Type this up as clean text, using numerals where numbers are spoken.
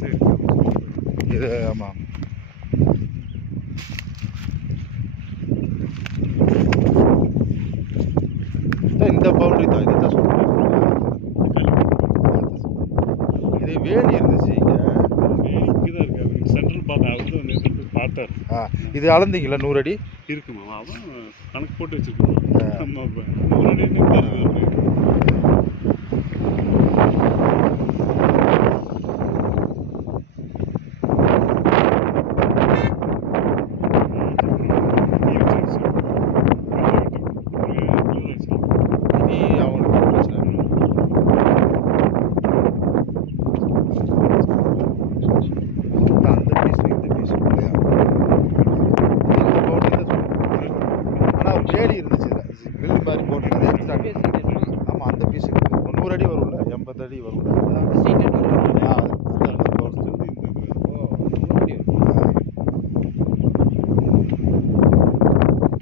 சரி. இது ஆமாம். இந்த பவுண்டரி தான், இதை தான் சொல்கிறேன். இது வேலி இருந்துச்சு இங்கே. இங்கே தான் இருக்காது. சென்ட்ரல் பார்த்தா அவர் தான் நேற்று போய் பார்த்தாரு. இது அளந்தீங்களா 100 அடி இருக்குமா? அவன் கணக்கு போட்டு வச்சுருக்கோம். நம்ம 100 அடின்னு தான். வேலி இருந்துச்சு, மில்லு மாதிரி போட்டு அதை எடுத்துட்டாங்க. ஆமாம், அந்த பீஸ் இருக்குது. 100 அடி வரும்ல, 80 அடி வரும்.